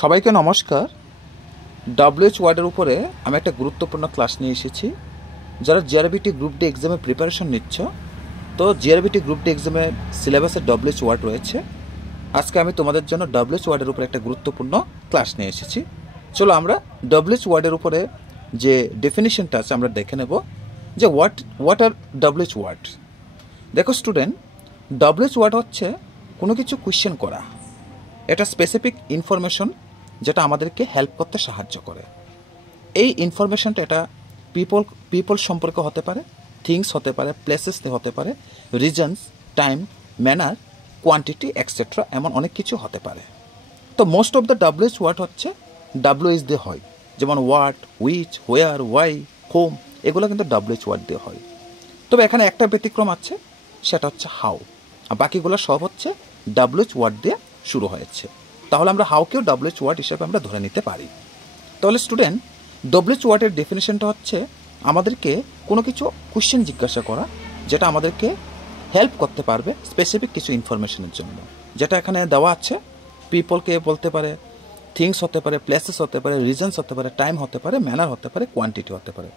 সবাইকে নমস্কার। ডব্লিউএইচ ওয়ার্ডের উপরে আমি একটা গুরুত্বপূর্ণ ক্লাস নিয়ে এসেছি। যারা জিআরবিটি গ্রুপ ডি এক্সামে প্রিপারেশন নিচ্ছ, তো জিআরবিটি গ্রুপ ডি এক্সামে সিলেবাসে ডব্লিউএইচ ওয়ার্ড রয়েছে। আজকে আমি তোমাদের জন্য ডব্লিউএইচ ওয়ার্ডের উপরে একটা গুরুত্বপূর্ণ ক্লাস নিয়ে এসেছি। চলো আমরা ডব্লিউএইচ ওয়ার্ডের উপরে যে ডেফিনিশনটা আছে আমরা দেখে নেব যে হোয়াট আর ডব্লিউএইচ ওয়ার্ড। দেখো স্টুডেন্ট, ডব্লিউএইচ ওয়ার্ড হচ্ছে কোনো কিছু কোয়েশ্চেন করা, এটা স্পেসিফিক ইনফরমেশন যেটা আমাদেরকে হেল্প করতে সাহায্য করে। এই ইনফরমেশনটা এটা পিপল সম্পর্কে হতে পারে, থিংস হতে পারে, প্লেসেস হতে পারে, reasons, time, manner, quantity etcetera, এমন অনেক কিছু হতে পারে। তো most of the WH word হচ্ছে ডব্লিউএইচ দিয়ে হয়, যেমন what, which, where, why, whom, এগুলো কিন্তু ডব্লিউএইচ ওয়ার্ড দিয়ে হয়। তবে এখানে একটা ব্যতিক্রম আছে, সেটা হচ্ছে হাউ, আর বাকিগুলো সব হচ্ছে ডব্লিউএইচ ওয়ার্ড দিয়ে শুরু হয়েছে। তাহলে আমরা হাউকেও ডব্লিউএইচ ওয়ার্ড হিসেবে আমরা ধরে নিতে পারি। তাহলে স্টুডেন্ট, ডব্লিউএইচ ওয়ার্ডের ডেফিনেশনটা হচ্ছে আমাদেরকে কোনো কিছু কোশ্চেন জিজ্ঞাসা করা যেটা আমাদেরকে হেল্প করতে পারবে স্পেসিফিক কিছু ইনফরমেশনের জন্য, যেটা এখানে দেওয়া আছে। পিপলকে বলতে পারে, থিংস হতে পারে, প্লেসেস হতে পারে, রিজনস হতে পারে, টাইম হতে পারে, ম্যানার হতে পারে, কোয়ান্টিটি হতে পারে।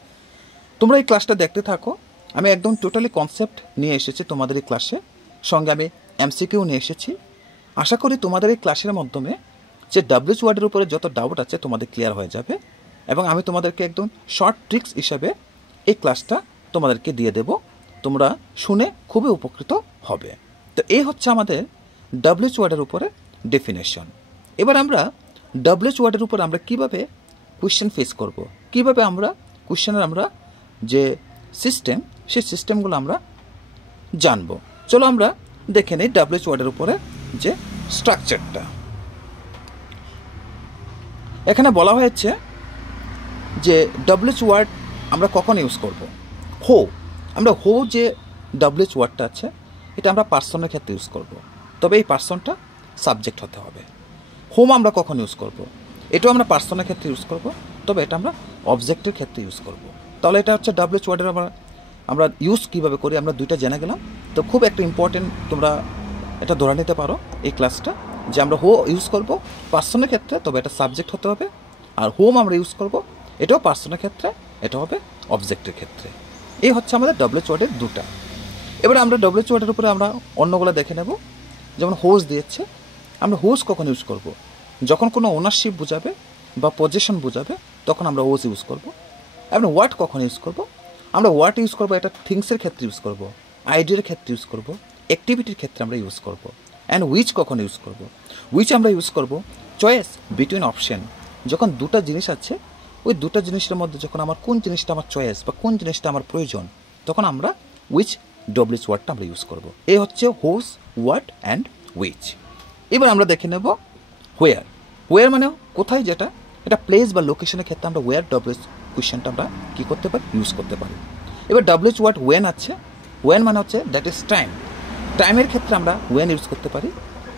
তোমরা এই ক্লাসটা দেখতে থাকো। আমি একদম টোটালি কনসেপ্ট নিয়ে এসেছি তোমাদের এই ক্লাসে, সঙ্গে আমি এমসিকিউ নিয়ে এসেছি। আশা করি তোমাদের এই ক্লাসের মাধ্যমে যে ডব্লিউএইচ ওয়ার্ডের উপরে যত ডাউট আছে তোমাদের ক্লিয়ার হয়ে যাবে, এবং আমি তোমাদেরকে একদম শর্ট ট্রিক্স হিসাবে এই ক্লাসটা তোমাদেরকে দিয়ে দেব। তোমরা শুনে খুবই উপকৃত হবে। তো এই হচ্ছে আমাদের ডব্লিউএইচ ওয়ার্ডের উপরে ডেফিনেশন। এবার আমরা ডব্লিউএইচ ওয়ার্ডের উপর আমরা কীভাবে কোয়েশ্চেন ফেস করব, কীভাবে আমরা কোয়েশ্চেনের আমরা যে সিস্টেম, সেই সিস্টেমগুলো আমরা জানব। চলো আমরা দেখে নিই ডব্লিউএইচ ওয়ার্ডের উপরে যে স্ট্রাকচারটা। এখানে বলা হয়েছে যে ডব্লিউএইচ ওয়ার্ড আমরা কখন ইউজ করব। আমরা যে ডব্লিউএইচ ওয়ার্ডটা আছে এটা আমরা পার্সনের ক্ষেত্রে ইউজ করব, তবে এই পার্সনটা সাবজেক্ট হতে হবে। হোম আমরা কখন ইউজ করব, এটাও আমরা পার্সনের ক্ষেত্রে ইউজ করব, তবে এটা আমরা অবজেক্টের ক্ষেত্রে ইউজ করব। তাহলে এটা হচ্ছে ডব্লিউএইচ ওয়ার্ডের আমরা ইউজ কীভাবে করি আমরা দুইটা জেনে গেলাম। তো খুব একটা ইম্পর্টেন্ট, তোমরা এটা ধরে নিতে পারো এই ক্লাসটা, যে আমরা ইউজ করব পার্সনের ক্ষেত্রে, তবে এটা সাবজেক্ট হতে হবে। আর হোম আমরা ইউজ করব, এটাও পার্সনের ক্ষেত্রে, এটা হবে অবজেক্টের ক্ষেত্রে। এই হচ্ছে আমাদের ডব্লিউএইচ ওয়ার্ডের দুটা। এবার আমরা ডব্লিউএইচ ওয়ার্ডের উপরে আমরা অন্যগুলো দেখে নেব। যেমন হোজ দিয়েছে, আমরা হোজ কখন ইউজ করব, যখন কোনো ওনারশিপ বোঝাবে বা পজেশন বোঝাবে তখন আমরা হোজ ইউজ করব। এবং হোয়াট কখন ইউজ করব, আমরা হোয়াট ইউজ করব এটা থিংসের ক্ষেত্রে ইউজ করব, আইডিয়ার ক্ষেত্রে ইউজ করব, অ্যাক্টিভিটির ক্ষেত্রে আমরা ইউজ করব। অ্যান্ড উইচ কখন ইউজ করব, উইচ আমরা ইউজ করব চয়েস বিটুইন অপশন। যখন দুটা জিনিস আছে, ওই দুটা জিনিসের মধ্যে যখন আমার কোন জিনিসটা আমার চয়েস বা কোন জিনিসটা আমার প্রয়োজন, তখন আমরা উইচ ডব্লিউএইচ ওয়ার্ডটা আমরা ইউজ করব। এই হচ্ছে হোজ, হোয়াট অ্যান্ড উইচ। এবার আমরা দেখে নেব হোয়ার। হোয়ার মানে কোথায়, যেটা এটা প্লেস বা লোকেশনের ক্ষেত্রে আমরা হোয়ার ডব্লিউএইচ কোয়েশ্চেনটা আমরা কী করতে পারি, ইউজ করতে পারি। এবার ডব্লিউএইচ ওয়ার্ড ওয়েন আছে। ওয়েন মানে হচ্ছে দ্যাট ইজ টাইম। টাইমের ক্ষেত্রে আমরা ওয়েন ইউজ করতে পারি।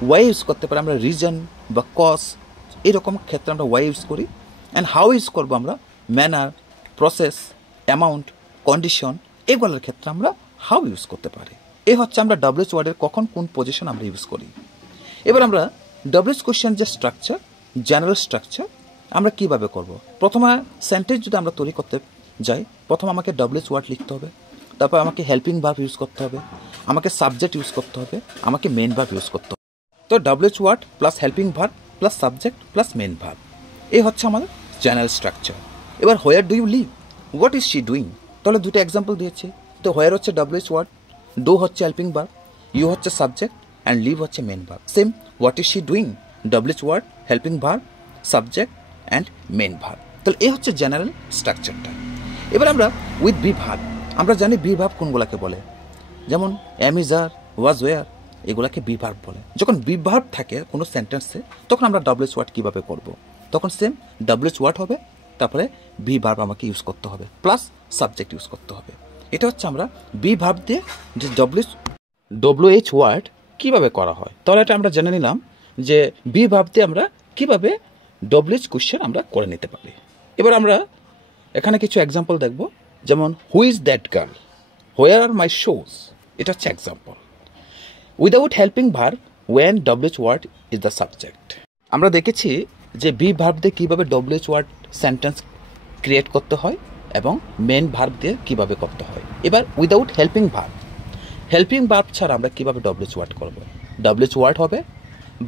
ওয়াই ইউজ করতে পারি আমরা রিজন বা কজ, এরকম ক্ষেত্রে আমরা ওয়াই ইউজ করি। অ্যান্ড হাউ ইউজ করবো আমরা ম্যানার, প্রসেস, অ্যামাউন্ট, কন্ডিশন, এগুলোর ক্ষেত্রে আমরা হাউ ইউজ করতে পারি। এই হচ্ছে আমরা ডব্লিউএইচ ওয়ার্ডের কখন কোন পজিশন আমরা ইউজ করি। এবার আমরা ডব্লিউএইচ কোয়েশ্চেন যে স্ট্রাকচার, জেনারেল স্ট্রাকচার আমরা কীভাবে করব। প্রথমে সেন্টেন্স যদি আমরা তৈরি করতে যাই, প্রথম আমাকে ডব্লিউএইচ ওয়ার্ড লিখতে হবে, তারপর আমাকে হেল্পিং ভার্ব ইউজ করতে হবে, আমাকে সাবজেক্ট ইউজ করতে হবে, আমাকে মেন ভার্ব ইউজ করতে হবে। তো WH word plus helping verb plus subject plus main verb, এই হচ্ছে আমাদের জেনারেল স্ট্রাকচার। এবার where do you live, what is she doing, তাহলে দুটো এক্সাম্পল দিয়েছে। তো হোয়ার হচ্ছে ডব্লিউএইচ ওয়ার্ড, ডু হচ্ছে হেল্পিং ভার্ব, ইউ হচ্ছে সাবজেক্ট, অ্যান্ড লিভ হচ্ছে main verb. Same what is she doing, WH word, helping verb, subject and main verb. তাহলে এই হচ্ছে জেনারেল স্ট্রাকচারটা। এবার আমরা উইথ বি ভার্ব, আমরা জানি বি ভার্ব কোনগুলোকে বলে, যেমন am is are, was were, এগুলাকে বি ভার্ব বলে। যখন বি ভার্ব থাকে কোনো সেন্টেন্সে, তখন আমরা ডব্লিউএইচ ওয়ার্ড কীভাবে করব, তখন সেম ডব্লিউএইচ ওয়ার্ড হবে, তারপরে বি ভার্ব আমাকে ইউজ করতে হবে, প্লাস সাবজেক্ট ইউজ করতে হবে। এটা হচ্ছে আমরা বি ভার্ব দিয়ে যে ডব্লিউএইচ ওয়ার্ড কীভাবে করা হয়। তাহলে এটা আমরা জেনে নিলাম যে বি ভার্ব দিয়ে আমরা কীভাবে ডব্লিউএইচ কোয়েশ্চেন আমরা করে নিতে পারি। এবার আমরা এখানে কিছু এক্সাম্পল দেখব, যেমন who is that girl, where are my shoes, এটা হচ্ছে example. Without helping verb, when WH word is the subject. আমরা দেখেছি যে বি ভার্ব দিয়ে কীভাবে ডব্লিউএইচ ওয়ার্ড সেন্টেন্স ক্রিয়েট করতে হয় এবং মেন ভার্ব দিয়ে কীভাবে করতে হয়। এবার উইদাউট হেল্পিং ভার্ব ছাড়া আমরা কীভাবে ডব্লিউএইচ ওয়ার্ড করবো। ডব্লিউএইচ ওয়ার্ড হবে,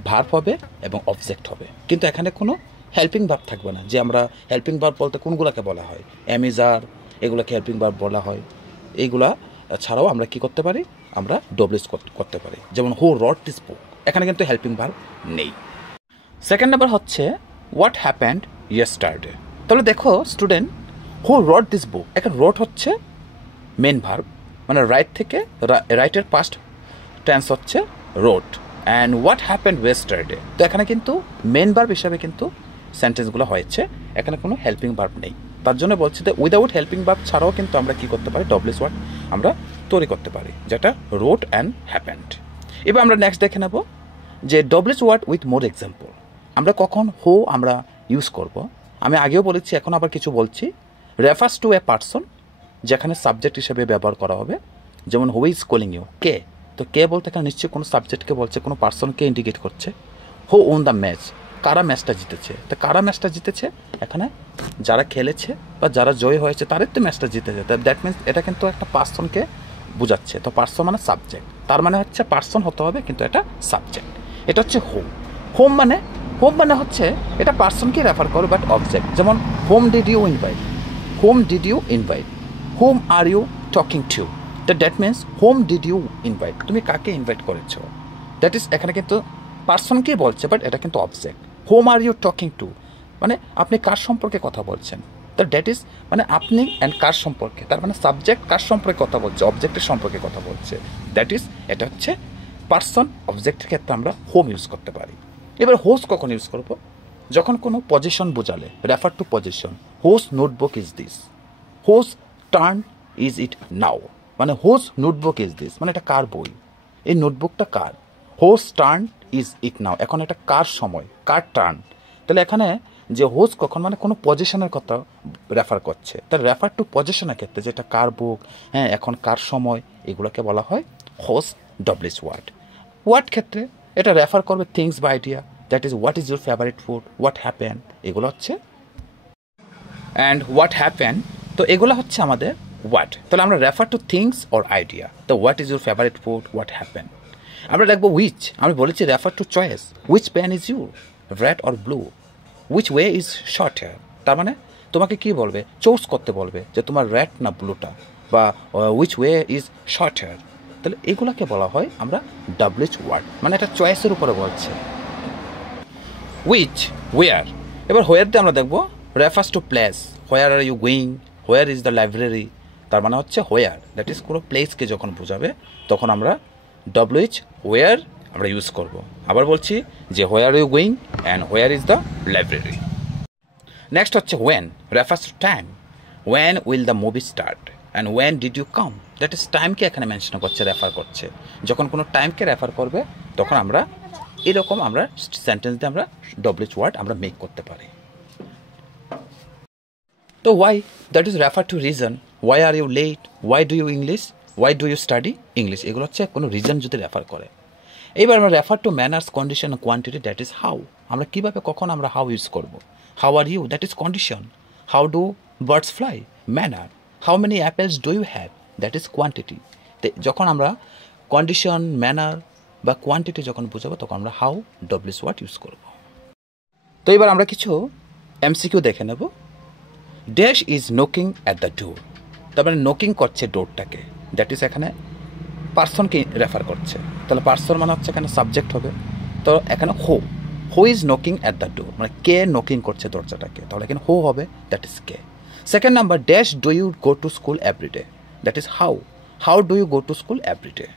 ভার্ব হবে এবং অবজেক্ট হবে, কিন্তু এখানে কোনো হেল্পিং ভার্ব থাকবে না। যে আমরা হেল্পিং ভার্ব বলতে কোনগুলোকে বলা হয়, অ্যামিজার, এগুলোকে হেল্পিং ভার্ব বলা হয়। এইগুলা ছাড়াও আমরা কি করতে পারি, আমরা ডব্লিউএইচ করতে পারি। যেমন হু রট দিস বুক, এখানে কিন্তু হেল্পিং ভার্ব নেই। সেকেন্ড নাম্বার হচ্ছে হোয়াট হ্যাপেন্ড ইয়েস্টারডে। তাহলে দেখো student, who rod this book, এখানে রট হচ্ছে মেন ভার্ব, মানে রাইট থেকে রাইটের পাস্ট টেন্স হচ্ছে রোট, অ্যান্ড হোয়াট হ্যাপেন্ড ইয়েস্টারডে। তো এখানে কিন্তু মেন ভার্ব হিসাবে কিন্তু সেন্টেন্সগুলো হয়েছে, এখানে কোনো হেল্পিং ভার্ব নেই। তার জন্য বলছি যে উইদাউট হেল্পিং ভার্ব ছাড়াও কিন্তু আমরা কি করতে পারি, ডব্লিউএইচ ওয়ার্ড আমরা তৈরি করতে পারি, যেটা রোট অ্যান্ড হ্যাপেন্ড। এবার আমরা নেক্সট দেখে নেব যে WH word with more example. আমরা কখন হো আমরা ইউজ করব। আমি আগেও বলেছি, এখন আবার কিছু বলছি। রেফার্স টু এ পার্সন, যেখানে সাবজেক্ট হিসেবে ব্যবহার করা হবে। যেমন হু ইজ কলিং ইউ, কে। তো কে বলতে এখানে নিশ্চয়ই কোনো সাবজেক্টকে বলছে, কোনো পার্সনকে ইন্ডিকেট করছে। হু ওন দ্য ম্যাচ, কারা ম্যাচটা জিতেছে। তো কারা ম্যাচটা জিতেছে, এখানে যারা খেলেছে বা যারা জয় হয়েছে তাদের তো ম্যাচটা জিতেছে। দ্যাট মিনস এটা কিন্তু একটা পার্সনকে বোঝাচ্ছে। তো পার্সন মানে সাবজেক্ট, তার মানে হচ্ছে পার্সন হতে হবে, কিন্তু এটা সাবজেক্ট। এটা হচ্ছে হোম। হোম মানে হচ্ছে এটা পার্সনকে রেফার করে, বাট অবজেক্ট। যেমন whom did you invite, whom are you talking to. তো that means whom did you invite, তুমি কাকে ইনভাইট করেছো। দ্যাট ইজ এখানে কিন্তু পার্সনকেই বলছে, বাট এটা কিন্তু object. Whom are you talking to মানে আপনি কার সম্পর্কে কথা বলছেন। তো দ্যাট ইজ মানে আপনি অ্যান্ড কার সম্পর্কে, তার মানে সাবজেক্ট কার সম্পর্কে কথা বলছে, অবজেক্টের সম্পর্কে কথা বলছে। দ্যাট ইজ এটা হচ্ছে পার্সন। অবজেক্টের ক্ষেত্রে আমরা হোম ইউজ করতে পারি। এবার হোস কখন ইউজ করবো, যখন কোনো পজিশন বোঝালে, refer to position. Whose notebook is this, whose turn is it now, মানে হোস নোটবুক ইজ দিস মানে এটা কার বই, এই নোটবুকটা কার। হোস টার্ন ইজ ইট নাও, এখন এটা কার সময়, কার টার্ন। তাহলে এখানে যে হোস কখন মানে কোনো পজিশনের কথা রেফার করছে, তার রেফার টু পজিশনের ক্ষেত্রে যেটা কার বুক, হ্যাঁ এখন কার সময়, এগুলোকে বলা হয় হোস ডব্লিউএইচ ওয়ার্ড। ওয়ার্ড ক্ষেত্রে এটা রেফার করবে থিংস বা idea. That is what is your favourite food, what happen, এগুলো হচ্ছে অ্যান্ড হোয়াট হ্যাপেন। তো এগুলো হচ্ছে আমাদের হোয়াট। তাহলে আমরা refer to things or idea. তো what is your favourite food, what happen. আমরা দেখবো উইচ, আমি বলেছি refer to choice. Which pen is your, red or blue. Which way is short hair, তার মানে তোমাকে কি বলবে, চুজ করতে বলবে যে তোমার রেড না ব্লুটা, বা which way is short hair. তাহলে এগুলোকে বলা হয় আমরা ডব্লিউএইচ ওয়ার্ড, মানে এটা চয়েসের উপরে বলছে। Which, where. এবার হোয়ার দিয়ে আমরা দেখবো refers to place. Where are you going, where is the library, তার মানে হচ্ছে হোয়ার। দ্যাট ইজ কোনো প্লেসকে যখন বোঝাবে তখন আমরা ডব্লিউএইচ ওয়ার আমরা ইউজ করব। আবার বলছি যে where are you going and where is the library. Next হচ্ছে when, refers to time. When will the movie start and when did you come. That is টাইমকে এখানে মেনশন করছে, রেফার করছে। যখন কোনো টাইমকে রেফার করবে তখন আমরা এরকম আমরা সেন্টেন্স দিয়ে আমরা ডব্লিউএইচ ওয়ার্ড আমরা মেক করতে পারি। তো why, that is refer to reason. Why are you late, why do you English, why do you study English. এগুলো হচ্ছে কোনো রিজন যদি রেফার করে। এবার আমরা refer to manners, condition, quantity. That is how. আমরা কীভাবে কখন আমরা হাউ ইউজ করব। How are you, that is condition. How do birds fly, manner. How many apples do you have, that is quantity. যখন আমরা কন্ডিশন, ম্যানার বা quantity যখন বোঝাবো তখন আমরা হাউ ডব্লিউএইচ ওয়ার্ড ইউজ করব। তো এবার আমরা কিছু এমসিকিউ দেখে নেব। Dash is knocking at the door, তার মানে নোকিং করছে ডোরটাকে। দ্যাট ইজ এখানে পার্সনকে রেফার করছে। তাহলে পার্সন মানে হচ্ছে এখানে সাবজেক্ট হবে। তো এখানে who is knocking at the door, মানে কে নোকিং করছে দরজাটাকে, তাহলে এখানে হু হবে, দ্যাট ইজ কে। Second number, dash do you go to school everyday, that is how do you go to school everyday.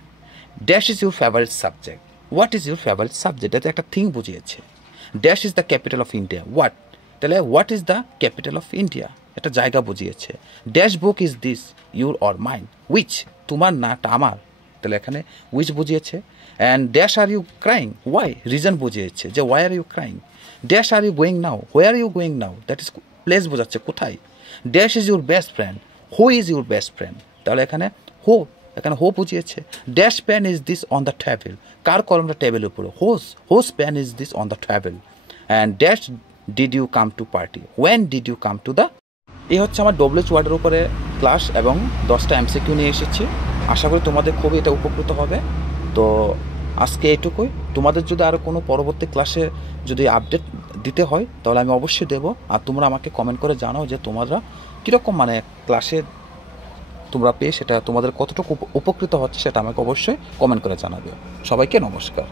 Dash is your favourite subject, what is your favourite subject, এতে একটা thing বুঝিয়েছে। Dash is the capital of India, what, তাহলে what is the capital of India, একটা জায়গা বুঝিয়েছে। Dash book is this your or mine, which, তোমার না টা আমার, তাহলে এখানে উইচ বুঝিয়েছে। And dash are you crying, why, reason বুঝিয়েছে যে why are you crying. Dash are you going now, where are you going now, that is place বোঝাচ্ছে কোথায়। Dash is your best friend, who is your best friend, তাহলে এখানে who বুঝিয়েছে। Dash pen is this on the table, কার কলমটা টেবিলের উপরে, হোস pen is this on the table. And dash did you come to party, when did you come to the. এই হচ্ছে আমার ডব্লিউএইচ ওয়ার্ডের উপরে ক্লাস এবং 10টা এমসিকিউ নিয়ে এসেছি। আশা করি তোমাদের খুবই এটা উপকৃত হবে। তো আজকে এইটুকুই। তোমাদের যদি আরও কোনো পরবর্তী ক্লাসে যদি আপডেট দিতে হয় তাহলে আমি অবশ্যই দেবো। আর তোমরা আমাকে কমেন্ট করে জানাও যে তোমরা কীরকম মানে ক্লাসে তোমরা পেয়ে সেটা তোমাদের কতটুকু উপকৃত হচ্ছে সেটা আমাকে অবশ্যই কমেন্ট করে জানাবে। সবাইকে নমস্কার।